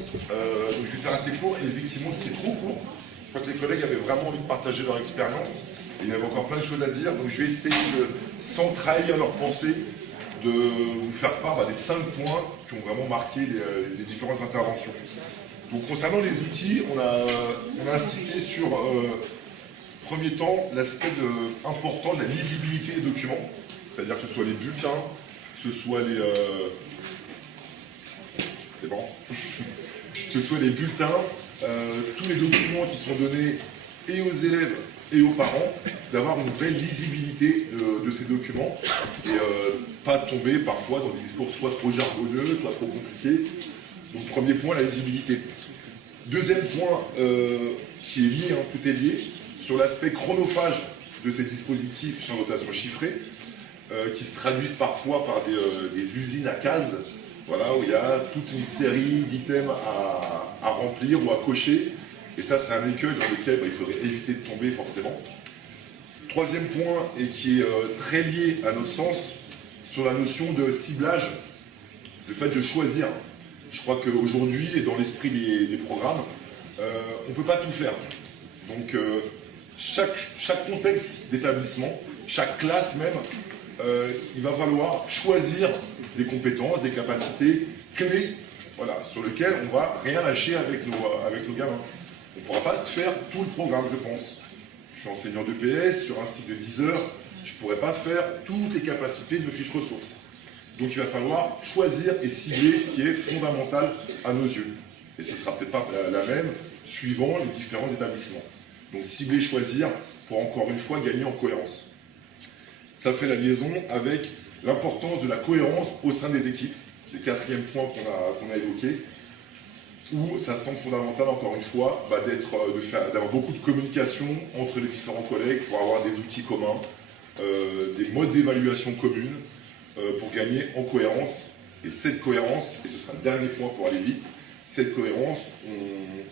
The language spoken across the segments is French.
Donc je vais faire assez court, et effectivement c'était trop court. Je crois que les collègues avaient vraiment envie de partager leur expérience, et il y avait encore plein de choses à dire, donc je vais essayer de, sans trahir leur pensée, de vous faire part des 5 points qui ont vraiment marqué les différentes interventions. Donc concernant les outils, on a insisté sur, premier temps, l'aspect important de la lisibilité des documents, c'est-à-dire que ce soit les bulletins, que ce soit les... c'est bon. Que ce soit les bulletins, tous les documents qui sont donnés et aux élèves et aux parents, d'avoir une vraie lisibilité de ces documents et pas tomber parfois dans des discours soit trop jargonneux, soit trop compliqués. Donc premier point, la lisibilité. Deuxième point, qui est lié, tout est lié, sur l'aspect chronophage de ces dispositifs sur notation chiffrée, qui se traduisent parfois par des usines à cases, voilà, où il y a toute une série d'items à remplir ou à cocher. Et ça, c'est un écueil dans lequel il faudrait éviter de tomber forcément. Troisième point, et qui est très lié à nos sens, sur la notion de ciblage, le fait de choisir. Je crois qu'aujourd'hui, et dans l'esprit des programmes, on ne peut pas tout faire. Donc, chaque contexte d'établissement, chaque classe même, il va falloir choisir des compétences, des capacités clés, voilà, sur lesquelles on ne va rien lâcher avec nos gamins. On ne pourra pas faire tout le programme, je pense. Je suis enseignant d'EPS, sur un site de 10 heures, je ne pourrais pas faire toutes les capacités de nos fiches ressources. Donc il va falloir choisir et cibler ce qui est fondamental à nos yeux. Et ce ne sera peut-être pas la même suivant les différents établissements. Donc cibler, choisir, pour encore une fois gagner en cohérence. Ça fait la liaison avec l'importance de la cohérence au sein des équipes. C'est le quatrième point qu'on a évoqué, où ça semble fondamental, encore une fois, d'avoir beaucoup de communication entre les différents collègues pour avoir des outils communs, des modes d'évaluation communes, pour gagner en cohérence. Et cette cohérence, et ce sera le dernier point pour aller vite, cette cohérence,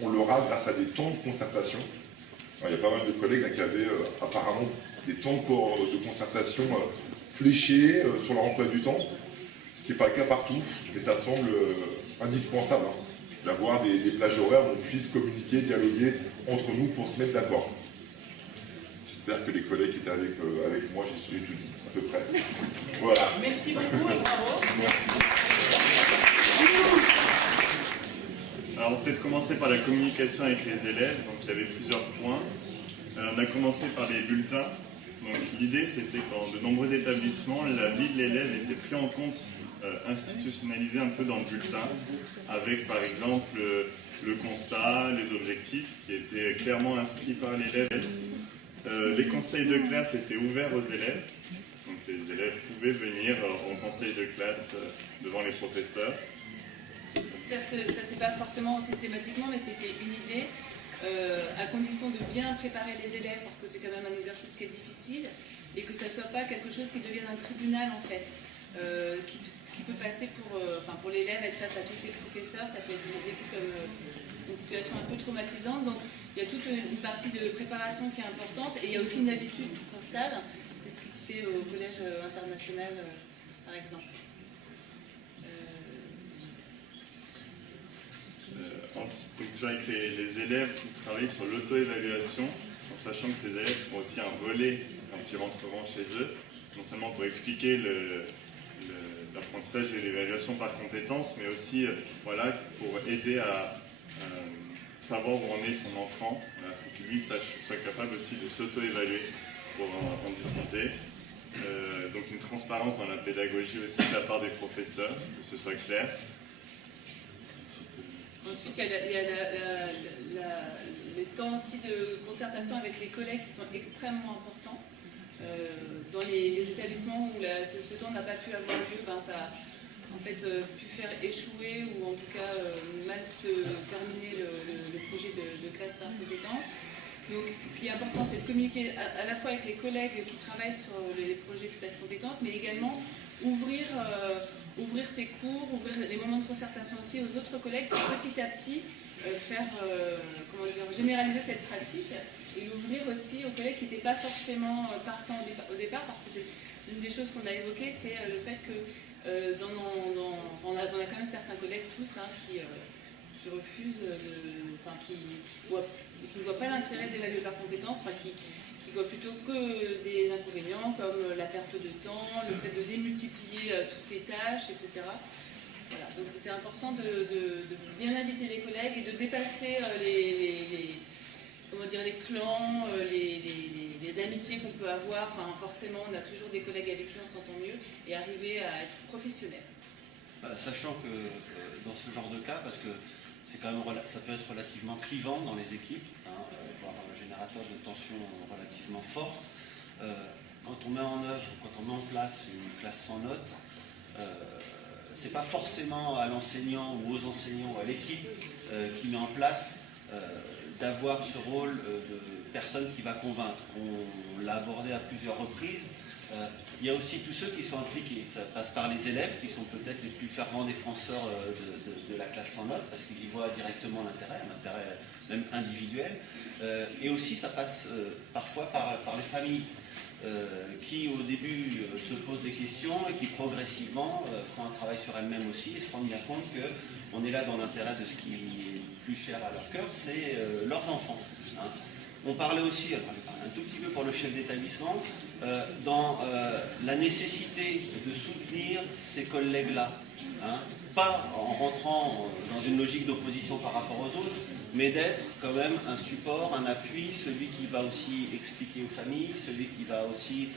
on l'aura grâce à des temps de concertation. Alors, il y a pas mal de collègues là, qui avaient apparemment des temps de concertation fléchés sur leur emploi du temps, ce qui n'est pas le cas partout, mais ça semble indispensable d'avoir des plages horaires où on puisse communiquer, dialoguer entre nous pour se mettre d'accord. J'espère que les collègues qui étaient avec moi, j'ai tout dit, à peu près. Voilà. Merci beaucoup et bravo. Alors on va peut-être commencer par la communication avec les élèves, donc il y avait plusieurs points. On a commencé par les bulletins. Donc l'idée c'était que dans de nombreux établissements, la vie de l'élève était prise en compte, institutionnalisée un peu dans le bulletin, avec par exemple le constat, les objectifs qui étaient clairement inscrits par l'élève. Les conseils de classe étaient ouverts aux élèves, donc les élèves pouvaient venir en conseil de classe devant les professeurs. Certes, ça ne se fait pas forcément systématiquement, mais c'était une idée, à condition de bien préparer les élèves, parce que c'est quand même un exercice qui est difficile, et que ça ne soit pas quelque chose qui devienne un tribunal en fait, qui peut passer pour l'élève, être face à tous ses professeurs, ça peut être vécu comme une situation un peu traumatisante. Donc il y a toute une partie de préparation qui est importante, et il y a aussi une habitude qui s'installe. C'est ce qui se fait au collège international, par exemple. Donc tu vois, avec les élèves qui travaillent sur l'auto-évaluation, en sachant que ces élèves seront aussi un relais quand ils rentreront chez eux, non seulement pour expliquer l'apprentissage et l'évaluation par compétences, mais aussi voilà, pour aider à savoir où en est son enfant. Il faut que lui soit capable aussi de s'auto-évaluer pour en discuter. Donc une transparence dans la pédagogie aussi de la part des professeurs, que ce soit clair. Ensuite, il y a les temps aussi de concertation avec les collègues qui sont extrêmement importants. Dans les établissements où ce temps n'a pas pu avoir lieu, ça a en fait pu faire échouer ou en tout cas mal se terminer le projet de classe par compétences. Donc ce qui est important, c'est de communiquer à la fois avec les collègues qui travaillent sur les projets de classe compétences, mais également ouvrir ses cours, ouvrir les moments de concertation aussi aux autres collègues pour petit à petit généraliser cette pratique et l'ouvrir aussi aux collègues qui n'étaient pas forcément partants au départ, parce que c'est une des choses qu'on a évoquées, c'est le fait que on a quand même certains collègues tous refusent, qui ne voient pas l'intérêt d'évaluer par compétences, qui voient plutôt que des inconvénients comme la perte de temps, le fait de démultiplier toutes les tâches, etc. Voilà, donc c'était important de bien inviter les collègues et de dépasser les clans, les amitiés qu'on peut avoir. Enfin, forcément, on a toujours des collègues avec qui on s'entend mieux et arriver à être professionnel. Sachant que dans ce genre de cas, parce que c'est quand même, ça peut être relativement clivant dans les équipes, voire un générateur de tension relativement fort. Quand on met en œuvre, quand on met en place une classe sans notes, c'est pas forcément à l'enseignant ou aux enseignants ou à l'équipe qui met en place d'avoir ce rôle de personne qui va convaincre. On l'a abordé à plusieurs reprises. Il y a aussi tous ceux qui sont impliqués. Ça passe par les élèves qui sont peut-être les plus fervents défenseur de la classe sans notes parce qu'ils y voient directement l'intérêt, un intérêt même individuel. Et aussi ça passe parfois par les familles qui au début se posent des questions et qui progressivement font un travail sur elles-mêmes aussi et se rendent bien compte qu'on est là dans l'intérêt de ce qui est le plus cher à leur cœur, c'est leurs enfants. On parlait aussi, alors je parle un tout petit peu pour le chef d'établissement, dans la nécessité de soutenir ces collègues-là. Pas en rentrant dans une logique d'opposition par rapport aux autres, mais d'être quand même un support, un appui, celui qui va aussi expliquer aux familles, celui qui va aussi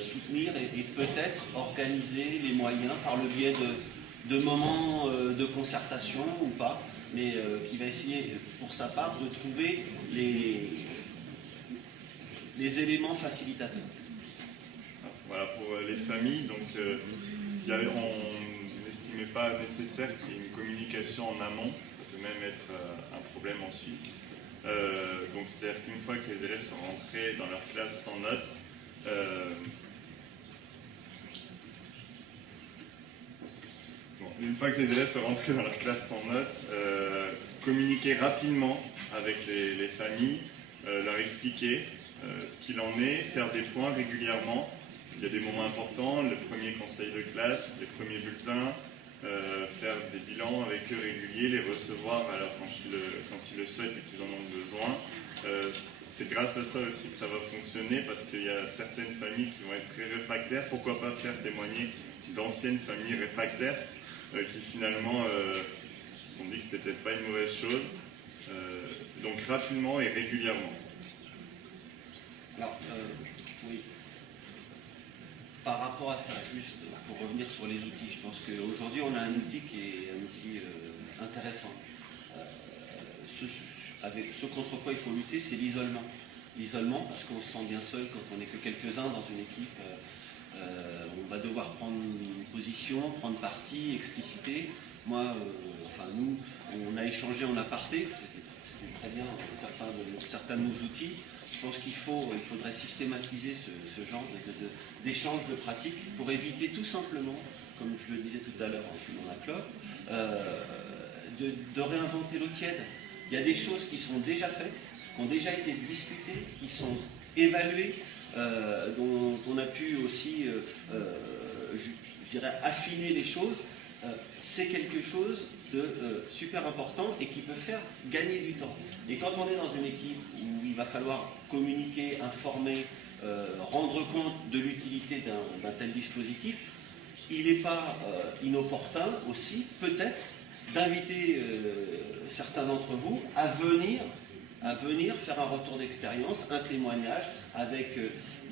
soutenir et peut-être organiser les moyens par le biais de moments de concertation ou pas, mais qui va essayer pour sa part de trouver les éléments facilitateurs. Voilà pour les familles, donc on n'estimait pas nécessaire qu'il y ait une communication en amont, ça peut même être un problème ensuite. Donc c'est-à-dire qu'une fois que les élèves sont rentrés dans leur classe sans notes, une fois que les élèves sont rentrés dans leur classe sans notes, communiquer rapidement avec les familles, leur expliquer ce qu'il en est, faire des points régulièrement. Il y a des moments importants, le premier conseil de classe, les premiers bulletins, faire des bilans avec eux réguliers, les recevoir alors quand ils le souhaitent et qu'ils en ont besoin. C'est grâce à ça aussi que ça va fonctionner parce qu'il y a certaines familles qui vont être très réfractaires. Pourquoi pas faire témoigner d'anciennes familles réfractaires qui finalement ont dit que c'était peut-être pas une mauvaise chose. Donc rapidement et régulièrement. Alors, oui. Par rapport à ça, juste pour revenir sur les outils, je pense qu'aujourd'hui on a un outil qui est un outil intéressant. Ce contre quoi il faut lutter, c'est l'isolement. L'isolement, parce qu'on se sent bien seul quand on n'est que quelques-uns dans une équipe. On va devoir prendre une position, prendre parti, expliciter. Moi, nous, on a échangé en aparté, c'était très bien, certains de nos outils. Je pense qu'il faudrait systématiser ce genre d'échange de pratiques pour éviter tout simplement, comme je le disais tout à l'heure en fumant la clope, de réinventer l'eau tiède. Il y a des choses qui sont déjà faites, qui ont déjà été discutées, qui sont évaluées, dont on a pu aussi, je dirais, affiner les choses. C'est quelque chose de super important et qui peut faire gagner du temps. Et quand on est dans une équipe où il va falloir communiquer, informer, rendre compte de l'utilité d'un tel dispositif, il n'est pas inopportun aussi, peut-être, d'inviter certains d'entre vous à venir faire un retour d'expérience, un témoignage avec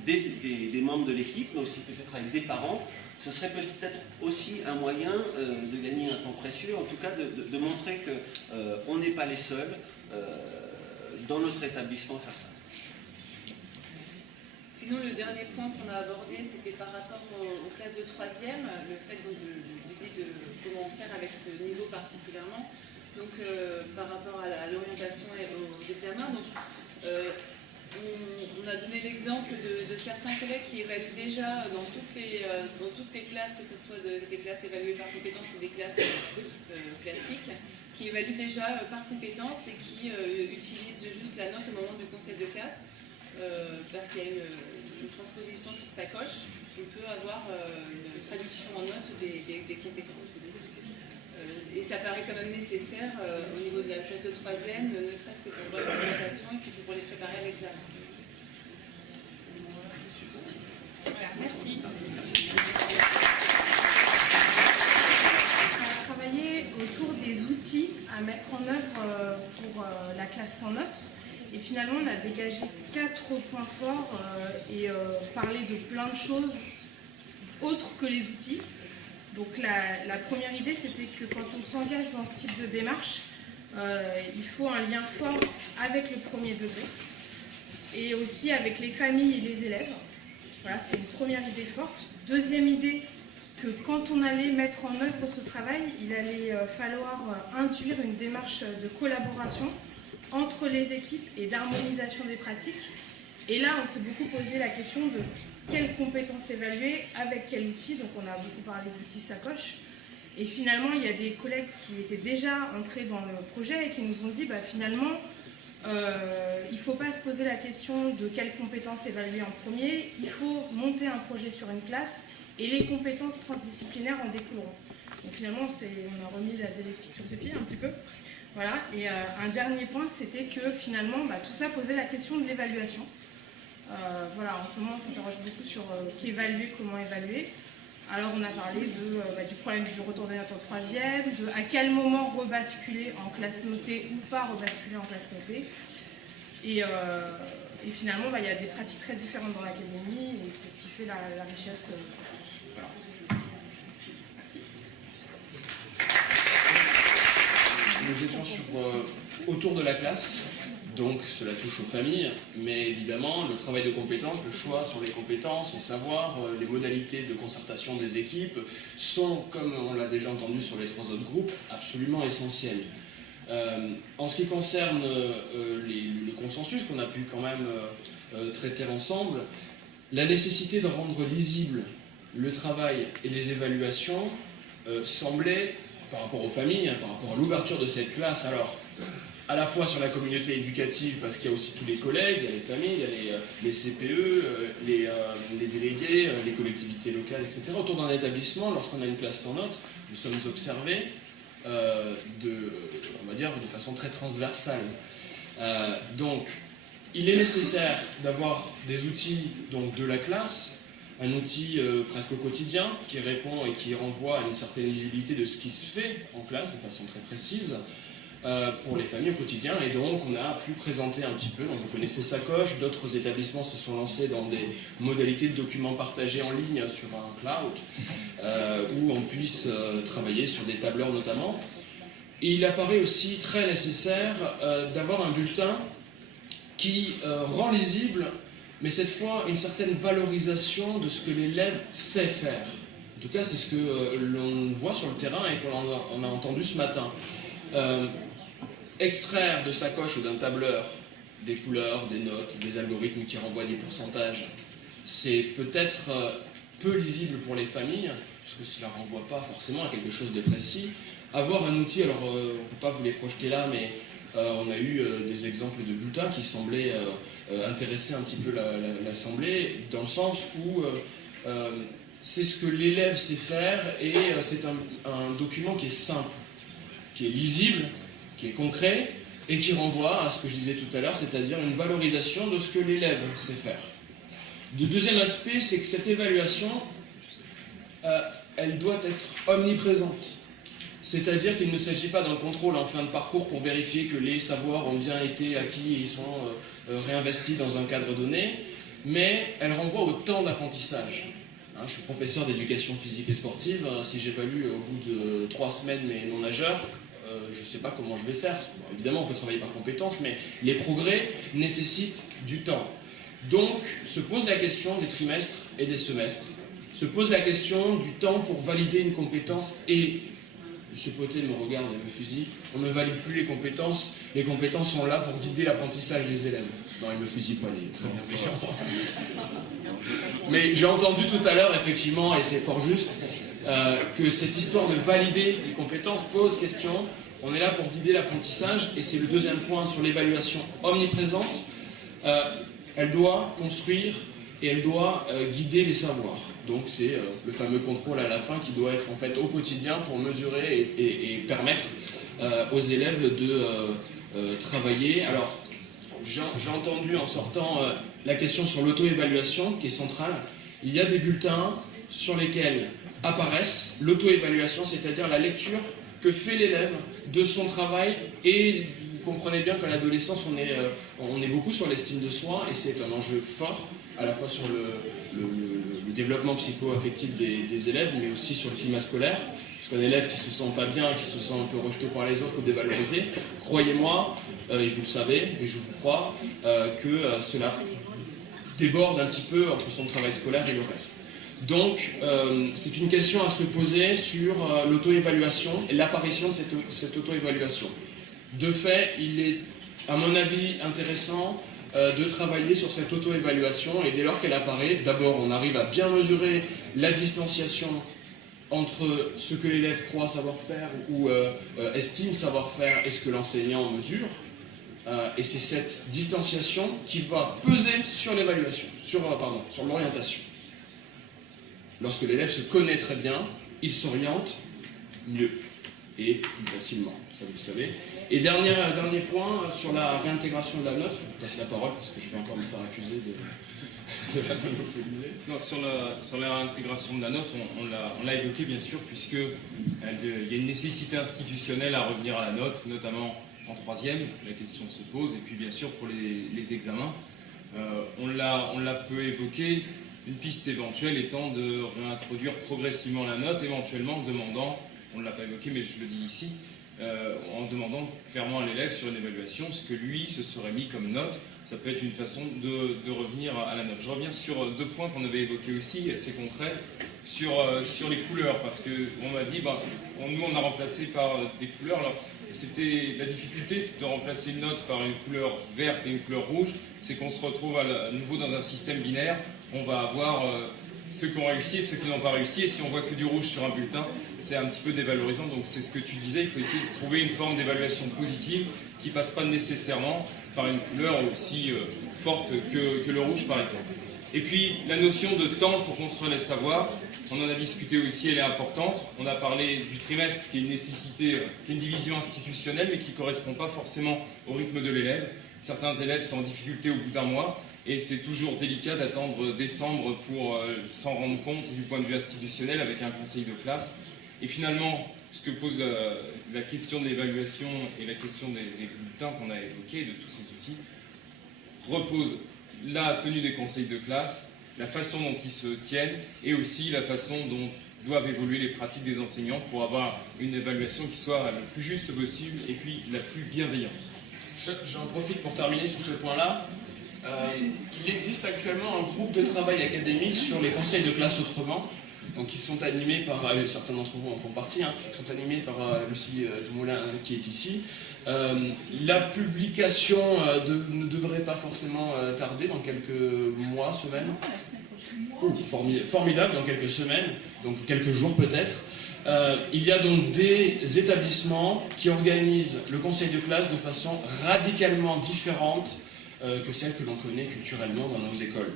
des membres de l'équipe, mais aussi peut-être avec des parents. Ce serait peut-être aussi un moyen de gagner un temps précieux, en tout cas de montrer qu'on n'est pas les seuls dans notre établissement à faire ça. Sinon, le dernier point qu'on a abordé, c'était par rapport aux classes de 3e, le fait d'idée de comment faire avec ce niveau particulièrement, donc par rapport à l'orientation et aux examens. Donc, on a donné l'exemple de certains collègues qui évaluent déjà dans toutes les classes, que ce soit des classes évaluées par compétences ou des classes classiques, qui évaluent déjà par compétences et qui utilisent juste la note au moment du conseil de classe, parce qu'il y a une transposition sur sa coche, on peut avoir une traduction en note des compétences. Et ça paraît quand même nécessaire au niveau de la classe de 3e, ne serait-ce que pour l'orientation et puis pour les préparer à l'examen. Voilà, merci. On a travaillé autour des outils à mettre en œuvre pour la classe sans notes. Et finalement, on a dégagé 4 points forts et parlé de plein de choses autres que les outils. Donc la première idée, c'était que quand on s'engage dans ce type de démarche, il faut un lien fort avec le premier degré et aussi avec les familles et les élèves. Voilà, c'était une première idée forte. Deuxième idée, que quand on allait mettre en œuvre ce travail, il allait falloir induire une démarche de collaboration entre les équipes et d'harmonisation des pratiques. Et là, on s'est beaucoup posé la question de quelles compétences évaluer, avec quel outil. Donc on a beaucoup parlé d'outils sacoche. Et finalement, il y a des collègues qui étaient déjà entrés dans le projet et qui nous ont dit finalement, il ne faut pas se poser la question de quelles compétences évaluer en premier. Il faut monter un projet sur une classe et les compétences transdisciplinaires en découleront. Donc finalement, on a remis la dialectique sur ses pieds un petit peu. Voilà. Et un dernier point, c'était que finalement, tout ça posait la question de l'évaluation. Voilà, en ce moment, on s'interroge beaucoup sur qu'évaluer, comment évaluer. Alors, on a parlé du problème du retour des notes en 3e, de à quel moment rebasculer en classe notée ou pas rebasculer en classe notée. Et finalement, il y a des pratiques très différentes dans l'académie et c'est ce qui fait la richesse. Voilà. Nous étions autour de la classe. Donc cela touche aux familles, mais évidemment le travail de compétences, le choix sur les compétences, les savoirs, les modalités de concertation des équipes sont, comme on l'a déjà entendu sur les 3 autres groupes, absolument essentiels. En ce qui concerne le consensus qu'on a pu quand même traiter ensemble, la nécessité de rendre lisible le travail et les évaluations semblait, par rapport aux familles, par rapport à l'ouverture de cette classe, alors à la fois sur la communauté éducative, parce qu'il y a aussi tous les collègues, il y a les familles, il y a les CPE, les délégués, les collectivités locales, etc. Autour d'un établissement, lorsqu'on a une classe sans notes, nous sommes observés on va dire, de façon très transversale. Donc, il est nécessaire d'avoir des outils donc, de la classe, un outil presque au quotidien qui répond et qui renvoie à une certaine lisibilité de ce qui se fait en classe de façon très précise. Pour les familles au quotidien, et donc on a pu présenter un petit peu, donc vous connaissez Sacoche, d'autres établissements se sont lancés dans des modalités de documents partagés en ligne sur un cloud, où on puisse travailler sur des tableurs notamment. Et il apparaît aussi très nécessaire d'avoir un bulletin qui rend lisible, mais cette fois une certaine valorisation de ce que l'élève sait faire. En tout cas, c'est ce que l'on voit sur le terrain et qu'on a entendu ce matin. Extraire de Sacoche ou d'un tableur des couleurs, des notes, des algorithmes qui renvoient des pourcentages, c'est peut-être peu lisible pour les familles, parce que cela ne renvoie pas forcément à quelque chose de précis. Avoir un outil, alors on ne peut pas vous les projeter là, mais on a eu des exemples de bulletins qui semblaient intéresser un petit peu l'Assemblée, dans le sens où c'est ce que l'élève sait faire et c'est un document qui est simple, qui est lisible, qui est concret et qui renvoie à ce que je disais tout à l'heure, c'est-à-dire une valorisation de ce que l'élève sait faire. Le deuxième aspect, c'est que cette évaluation, elle doit être omniprésente. C'est-à-dire qu'il ne s'agit pas d'un contrôle en fin de parcours pour vérifier que les savoirs ont bien été acquis et sont réinvestis dans un cadre donné, mais elle renvoie au temps d'apprentissage. Je suis professeur d'éducation physique et sportive. Si j'évalue au bout de 3 semaines mes non-nageurs, je ne sais pas comment je vais faire. Bon, évidemment, on peut travailler par compétences, mais les progrès nécessitent du temps. Donc, se pose la question des trimestres et des semestres. Se pose la question du temps pour valider une compétence et... M. Potet me regarde et me fusille. On ne valide plus les compétences. Les compétences sont là pour guider l'apprentissage des élèves. Non, il me fusille pas, il est très bien méchant. Mais j'ai entendu tout à l'heure, effectivement, et c'est fort juste, que cette histoire de valider les compétences pose question. On est là pour guider l'apprentissage, et c'est le deuxième point sur l'évaluation omniprésente. Elle doit construire et elle doit guider les savoirs. Donc c'est le fameux contrôle à la fin qui doit être en fait au quotidien pour mesurer et permettre aux élèves de travailler. Alors j'ai entendu en sortant la question sur l'auto-évaluation qui est centrale. Il y a des bulletins sur lesquels apparaissent l'auto-évaluation, c'est-à-dire la lecture que fait l'élève de son travail, et vous comprenez bien qu'à l'adolescence on est beaucoup sur l'estime de soi et c'est un enjeu fort à la fois sur le développement psycho-affectif des élèves mais aussi sur le climat scolaire, parce qu'un élève qui se sent pas bien, qui se sent un peu rejeté par les autres ou dévalorisé, croyez-moi, et vous le savez, et je vous crois, que cela déborde un petit peu entre son travail scolaire et le reste. Donc, c'est une question à se poser sur l'auto-évaluation et l'apparition de cette auto-évaluation. De fait, il est, à mon avis, intéressant de travailler sur cette auto-évaluation, et dès lors qu'elle apparaît, d'abord, on arrive à bien mesurer la distanciation entre ce que l'élève croit savoir faire ou estime savoir faire et ce que l'enseignant mesure. Et c'est cette distanciation qui va peser sur l'évaluation, sur l'orientation. Lorsque l'élève se connaît très bien, il s'oriente mieux et plus facilement, ça vous le savez. Et dernier point sur la réintégration de la note, je vous passe la parole parce que je vais encore me faire accuser de la monopoliser. Non, sur la réintégration de la note, on l'a évoqué bien sûr, puisqu'il y a une nécessité institutionnelle à revenir à la note, notamment en troisième, la question se pose, et puis bien sûr pour les examens. On l'a peu évoqué, une piste éventuelle étant de réintroduire progressivement la note, éventuellement en demandant, on ne l'a pas évoqué mais je le dis ici, en demandant clairement à l'élève sur une évaluation ce que lui se serait mis comme note. Ça peut être une façon de revenir à la note. Je reviens sur 2 points qu'on avait évoqués aussi, assez concrets, sur les couleurs, parce qu'on m'a dit, nous on a remplacé par des couleurs. Alors, c'était la difficulté de remplacer une note par une couleur verte et une couleur rouge, c'est qu'on se retrouve à nouveau dans un système binaire. On va avoir ceux qui ont réussi et ceux qui n'ont pas réussi, et si on voit que du rouge sur un bulletin, c'est un petit peu dévalorisant. Donc c'est ce que tu disais, il faut essayer de trouver une forme d'évaluation positive qui ne passe pas nécessairement par une couleur aussi forte que le rouge par exemple. Et puis la notion de temps pour construire les savoirs, on en a discuté aussi, elle est importante. On a parlé du trimestre qui est une nécessité, qui est une division institutionnelle mais qui ne correspond pas forcément au rythme de l'élève. Certains élèves sont en difficulté au bout d'un mois et c'est toujours délicat d'attendre décembre pour s'en rendre compte du point de vue institutionnel avec un conseil de classe. Et finalement, ce que pose la question de l'évaluation et la question des bulletins qu'on a évoqués, de tous ces outils, repose la tenue des conseils de classe, la façon dont ils se tiennent et aussi la façon dont doivent évoluer les pratiques des enseignants pour avoir une évaluation qui soit la plus juste possible et puis la plus bienveillante. J'en profite pour terminer sur ce point-là. Il existe actuellement un groupe de travail académique sur les conseils de classe autrement, donc qui sont animés par, certains d'entre vous en font partie, qui sont animés par Lucie Dumoulin qui est ici. La publication ne devrait pas forcément tarder, dans quelques mois, semaines. Formidable, dans quelques semaines, donc quelques jours peut-être. Il y a donc des établissements qui organisent le conseil de classe de façon radicalement différente que celle que l'on connaît culturellement dans nos écoles.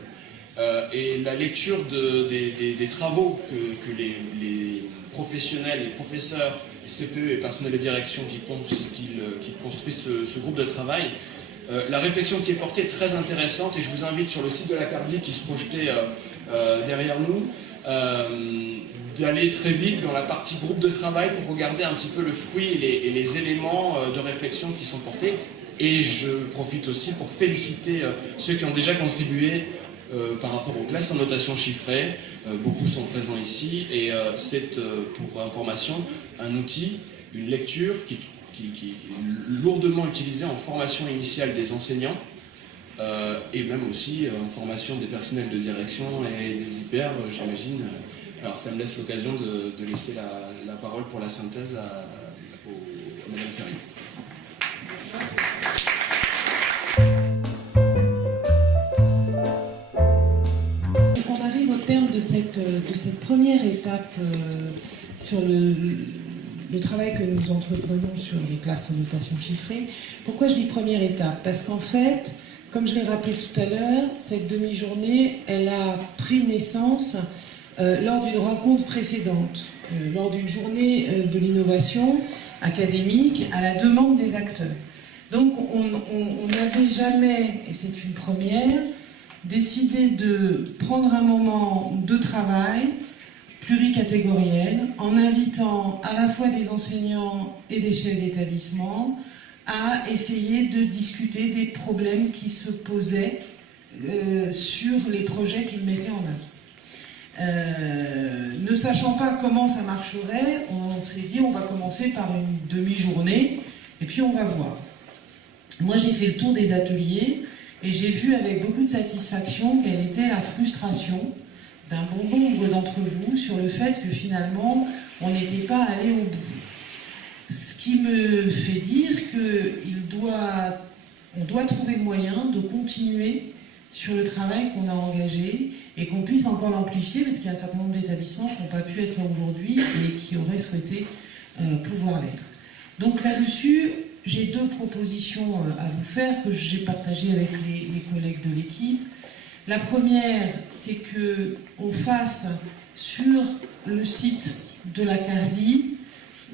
Et la lecture des travaux que les professionnels, les professeurs, les CPE et personnels de direction qui construisent ce groupe de travail, la réflexion qui est portée est très intéressante et je vous invite sur le site de la Cardi qui se projetait derrière nous, d'aller très vite dans la partie groupe de travail pour regarder un petit peu le fruit et les éléments de réflexion qui sont portés. Et je profite aussi pour féliciter ceux qui ont déjà contribué par rapport aux classes en notation chiffrée. Beaucoup sont présents ici et c'est, pour information, un outil, une lecture qui est lourdement utilisée en formation initiale des enseignants et même aussi en formation des personnels de direction et des IPR, j'imagine. Alors ça me laisse l'occasion de laisser la parole pour la synthèse à Madame Ferrier. On arrive au terme de cette première étape sur le travail que nous entreprenons sur les classes en notation chiffrée. Pourquoi je dis première étape? Parce qu'en fait, comme je l'ai rappelé tout à l'heure, cette demi-journée, elle a pris naissance lors d'une rencontre précédente, lors d'une journée de l'innovation académique à la demande des acteurs. Donc on n'avait jamais, et c'est une première, décidé de prendre un moment de travail pluricatégoriel en invitant à la fois des enseignants et des chefs d'établissement à essayer de discuter des problèmes qui se posaient sur les projets qu'ils mettaient en œuvre. Ne sachant pas comment ça marcherait, on s'est dit on va commencer par une demi-journée et puis on va voir. Moi j'ai fait le tour des ateliers et j'ai vu avec beaucoup de satisfaction quelle était la frustration d'un bon nombre d'entre vous sur le fait que finalement on n'était pas allé au bout. Ce qui me fait dire qu'on doit trouver le moyen de continuer sur le travail qu'on a engagé et qu'on puisse encore l'amplifier parce qu'il y a un certain nombre d'établissements qui n'ont pas pu être là aujourd'hui et qui auraient souhaité pouvoir l'être. Donc là-dessus, j'ai deux propositions à vous faire que j'ai partagées avec les collègues de l'équipe. La première, c'est qu'on fasse sur le site de la Cardi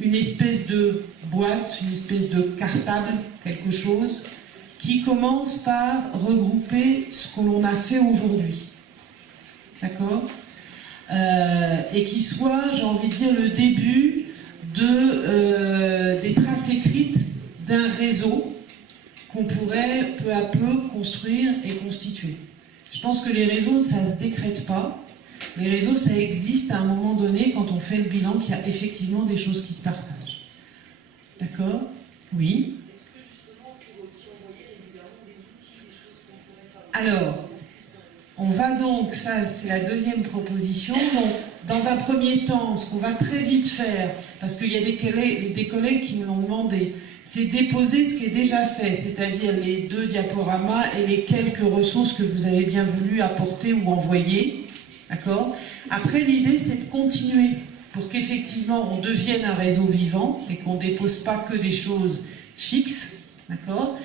une espèce de boîte, une espèce de cartable, quelque chose, qui commence par regrouper ce que l'on a fait aujourd'hui. D'accord ? Et qui soit, j'ai envie de dire, le début des traces écrites d'un réseau qu'on pourrait peu à peu construire et constituer. Je pense que les réseaux, ça ne se décrète pas. Les réseaux, ça existe à un moment donné quand on fait le bilan qu'il y a effectivement des choses qui se partagent. D'accord ? Oui. Est-ce que justement on pourrait aussi envoyer régulièrement des outils, des choses qu'on pourrait fabriquer ? Alors, on va donc, ça c'est la deuxième proposition, donc dans un premier temps, ce qu'on va très vite faire, parce qu'il y a des collègues qui me l'ont demandé, c'est déposer ce qui est déjà fait, c'est-à-dire les 2 diaporamas et les quelques ressources que vous avez bien voulu apporter ou envoyer. D'accord ? Après, l'idée, c'est de continuer pour qu'effectivement, on devienne un réseau vivant et qu'on ne dépose pas que des choses fixes. D'accord ?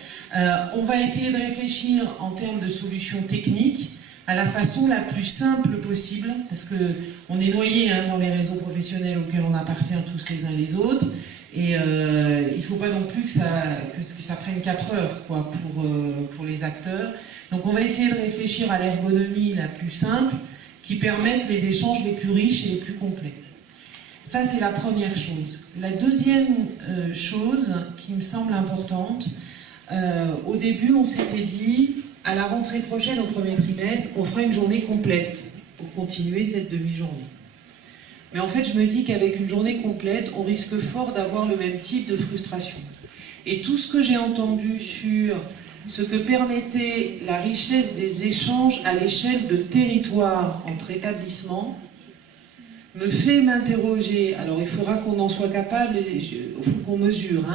On va essayer de réfléchir en termes de solutions techniques à la façon la plus simple possible, parce qu'on est noyé dans les réseaux professionnels auxquels on appartient tous les uns les autres, et il ne faut pas non plus que ça prenne 4 heures quoi, pour les acteurs. Donc on va essayer de réfléchir à l'ergonomie la plus simple, qui permettent les échanges les plus riches et les plus complets. Ça, c'est la première chose. La deuxième chose qui me semble importante, au début, on s'était dit, à la rentrée prochaine, au premier trimestre, on fera une journée complète pour continuer cette demi-journée. Mais en fait, je me dis qu'avec une journée complète, on risque fort d'avoir le même type de frustration. Et tout ce que j'ai entendu sur ce que permettait la richesse des échanges à l'échelle de territoire entre établissements, me fait m'interroger. Alors il faudra qu'on en soit capable, il faut qu'on mesure,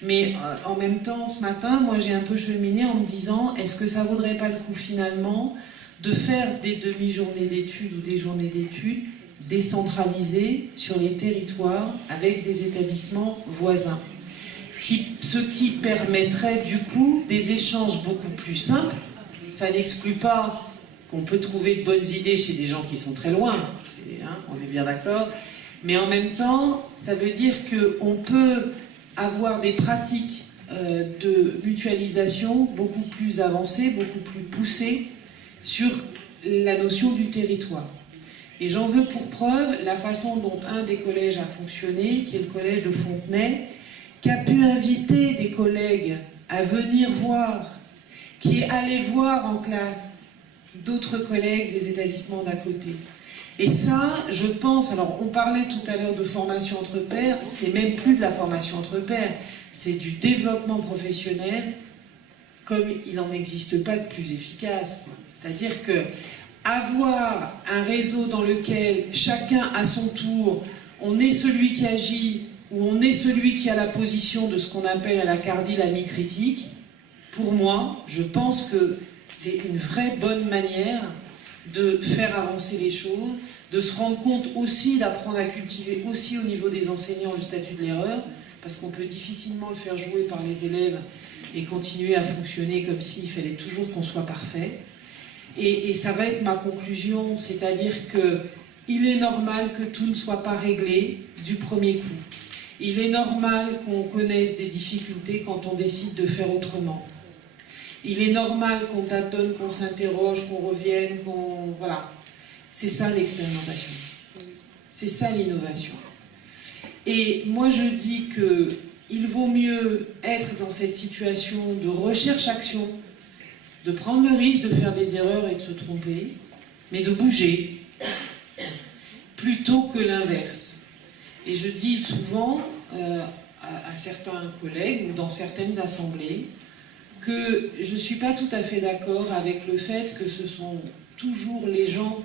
mais en même temps, ce matin, moi j'ai un peu cheminé en me disant, est-ce que ça ne vaudrait pas le coup finalement de faire des demi-journées d'études ou des journées d'études décentralisées sur les territoires avec des établissements voisins, ce qui permettrait du coup des échanges beaucoup plus simples. Ça n'exclut pas qu'on peut trouver de bonnes idées chez des gens qui sont très loin, on est bien d'accord, mais en même temps, ça veut dire qu'on peut avoir des pratiques de mutualisation beaucoup plus avancées, beaucoup plus poussées sur la notion du territoire. Et j'en veux pour preuve la façon dont un des collèges a fonctionné, qui est le collège de Fontenay, qui a pu inviter des collègues à venir voir, qui est allé voir en classe d'autres collègues des établissements d'à côté. Et ça, je pense, alors on parlait tout à l'heure de formation entre pairs, c'est même plus de la formation entre pairs, c'est du développement professionnel comme il n'en existe pas de plus efficace. C'est-à-dire que avoir un réseau dans lequel chacun à son tour, on est celui qui agit ou on est celui qui a la position de ce qu'on appelle à la Cardi l'ami critique, pour moi, je pense que c'est une vraie bonne manière de faire avancer les choses, de se rendre compte aussi, d'apprendre à cultiver aussi au niveau des enseignants le statut de l'erreur, parce qu'on peut difficilement le faire jouer par les élèves, et continuer à fonctionner comme s'il fallait toujours qu'on soit parfait. Et ça va être ma conclusion, c'est-à-dire qu'il est normal que tout ne soit pas réglé du premier coup. Il est normal qu'on connaisse des difficultés quand on décide de faire autrement. Il est normal qu'on tâtonne, qu'on s'interroge, qu'on revienne, qu'on... Voilà. C'est ça l'expérimentation. C'est ça l'innovation. Et moi je dis qu'il vaut mieux être dans cette situation de recherche-action, de prendre le risque de faire des erreurs et de se tromper, mais de bouger, plutôt que l'inverse. Et je dis souvent à certains collègues ou dans certaines assemblées que je ne suis pas tout à fait d'accord avec le fait que ce sont toujours les gens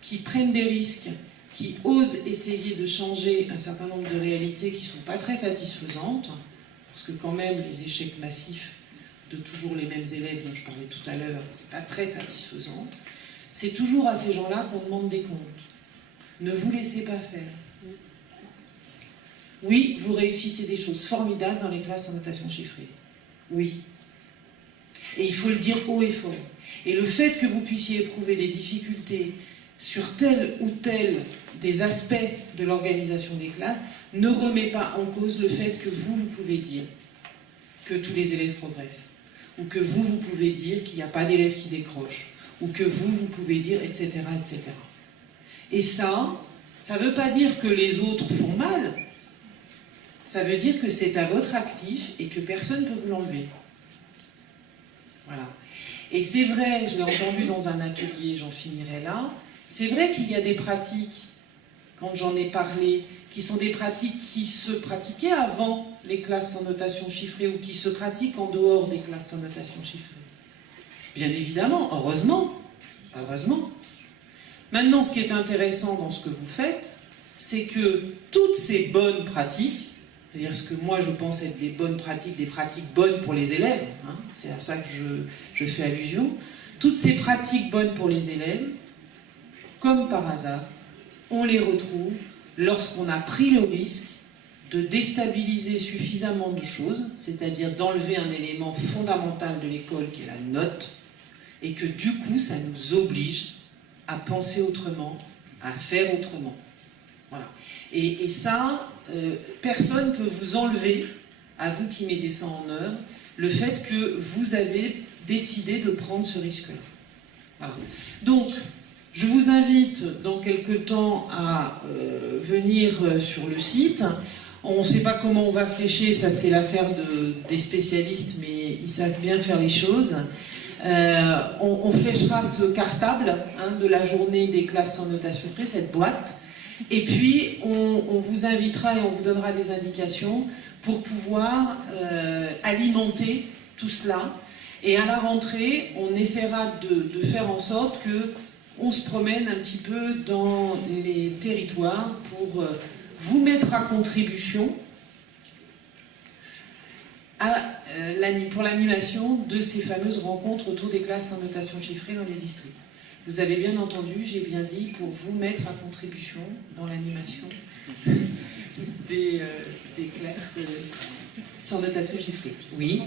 qui prennent des risques, qui osent essayer de changer un certain nombre de réalités qui ne sont pas très satisfaisantes, parce que quand même les échecs massifs de toujours les mêmes élèves dont je parlais tout à l'heure, c'est pas très satisfaisant. C'est toujours à ces gens-là qu'on demande des comptes. Ne vous laissez pas faire. Oui, vous réussissez des choses formidables dans les classes en notation chiffrée. Oui. Et il faut le dire haut et fort. Et le fait que vous puissiez éprouver des difficultés sur tel ou tel des aspects de l'organisation des classes ne remet pas en cause le fait que vous pouvez dire que tous les élèves progressent, ou que vous pouvez dire qu'il n'y a pas d'élèves qui décrochent, ou que vous pouvez dire, etc., etc. Et ça ne veut pas dire que les autres font mal, ça veut dire que c'est à votre actif et que personne ne peut vous l'enlever. Voilà. Et c'est vrai, je l'ai entendu dans un atelier, j'en finirai là, c'est vrai qu'il y a des pratiques, quand j'en ai parlé, qui sont des pratiques qui se pratiquaient avant les classes en notation chiffrée ou qui se pratiquent en dehors des classes en notation chiffrée. Bien évidemment, heureusement, heureusement. Maintenant, ce qui est intéressant dans ce que vous faites, c'est que toutes ces bonnes pratiques, c'est-à-dire ce que moi je pense être des bonnes pratiques, des pratiques bonnes pour les élèves, hein, c'est à ça que je fais allusion, toutes ces pratiques bonnes pour les élèves, comme par hasard, on les retrouve lorsqu'on a pris le risque de déstabiliser suffisamment de choses, c'est-à-dire d'enlever un élément fondamental de l'école qui est la note, et que du coup ça nous oblige à penser autrement, à faire autrement. Voilà. Et ça, personne ne peut vous enlever, à vous qui mettez ça en œuvre, le fait que vous avez décidé de prendre ce risque-là. Voilà. Donc, je vous invite dans quelques temps à venir sur le site. On ne sait pas comment on va flécher, ça c'est l'affaire des spécialistes, mais ils savent bien faire les choses. On fléchera ce cartable de la journée des classes sans notation chiffrée, cette boîte. Et puis, on vous invitera et on vous donnera des indications pour pouvoir alimenter tout cela. Et à la rentrée, on essaiera de faire en sorte qu'on se promène un petit peu dans les territoires pour vous mettre à contribution pour l'animation de ces fameuses rencontres autour des classes en notation chiffrée dans les districts. Vous avez bien entendu, j'ai bien dit, pour vous mettre à contribution dans l'animation des classes sans notation chiffrée. Oui.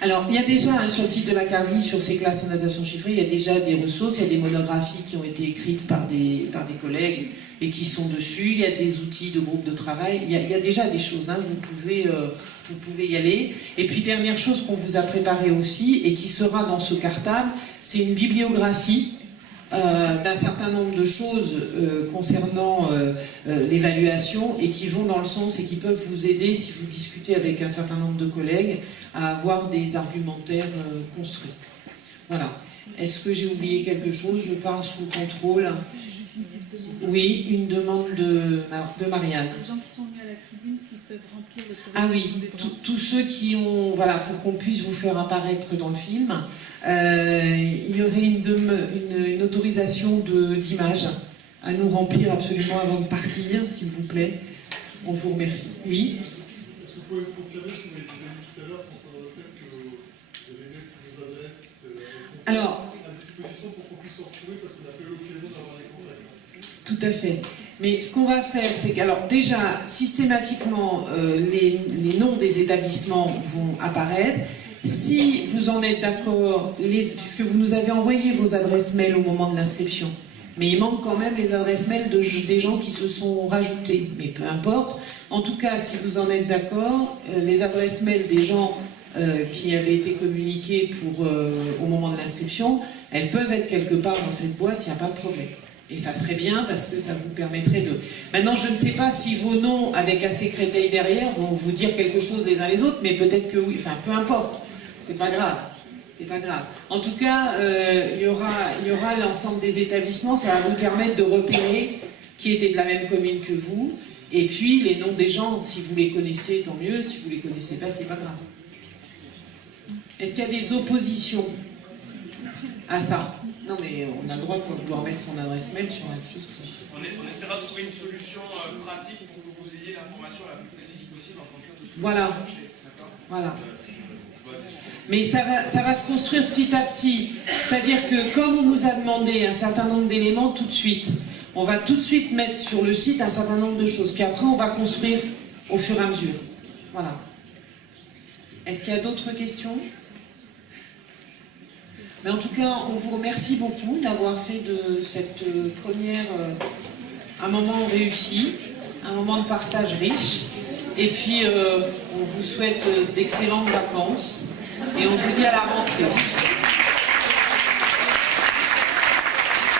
Alors, il y a déjà, sur le site de la CARLI, sur ces classes en notation chiffrée, il y a déjà des ressources, il y a des monographies qui ont été écrites par des collègues et qui sont dessus, il y a des outils de groupe de travail, il y a déjà des choses, vous pouvez y aller. Et puis, dernière chose qu'on vous a préparée aussi, et qui sera dans ce cartable, c'est une bibliographie d'un certain nombre de choses concernant l'évaluation et qui vont dans le sens et qui peuvent vous aider, si vous discutez avec un certain nombre de collègues, à avoir des argumentaires construits. Voilà. Est-ce que j'ai oublié quelque chose? Je parle sous contrôle. Oui, une demande de Marianne. Les gens qui sont venus à la tribune, s'ils peuvent remplir le Ah oui, tous ceux qui ont, voilà, pour qu'on puisse vous faire apparaître dans le film, il y aurait une autorisation d'image à nous remplir absolument avant de partir, s'il vous plaît. On vous remercie. Oui. Est-ce que vous pouvez me confirmer ce que vous avez dit tout à l'heure concernant le fait que les élèves qui nous adressent Alors, à disposition pour qu'on puisse se retrouver parce qu'on a fait l'occasion d'avoir des contacts? Tout à fait. Mais ce qu'on va faire, c'est que, alors déjà, systématiquement, les noms des établissements vont apparaître. Si vous en êtes d'accord, puisque vous nous avez envoyé vos adresses mail au moment de l'inscription, mais il manque quand même les adresses mail des gens qui se sont rajoutés. Mais peu importe. En tout cas, si vous en êtes d'accord, les adresses mail des gens qui avaient été communiquées au moment de l'inscription, elles peuvent être quelque part dans cette boîte, il n'y a pas de problème. Et ça serait bien parce que ça vous permettrait de... Maintenant, je ne sais pas si vos noms, avec assez créteil derrière, vont vous dire quelque chose les uns les autres, mais peut-être que oui. Enfin, peu importe. C'est pas grave. C'est pas grave. En tout cas, il y aura l'ensemble des établissements. Ça va vous permettre de repérer qui étaient de la même commune que vous. Et puis, les noms des gens, si vous les connaissez, tant mieux. Si vous les connaissez pas, c'est pas grave. Est-ce qu'il y a des oppositions à ça? Non, mais on a le droit de pouvoir mettre son adresse mail sur un site. On essaiera de trouver une solution pratique pour que vous ayez l'information la plus précise possible en fonction de ce que vous cherchez. Voilà. Mais ça va se construire petit à petit. C'est-à-dire que comme on nous a demandé un certain nombre d'éléments tout de suite, on va tout de suite mettre sur le site un certain nombre de choses. Puis après, on va construire au fur et à mesure. Voilà. Est-ce qu'il y a d'autres questions ? Mais en tout cas, on vous remercie beaucoup d'avoir fait de cette première un moment réussi, un moment de partage riche. Et puis, on vous souhaite d'excellentes vacances et on vous dit à la rentrée.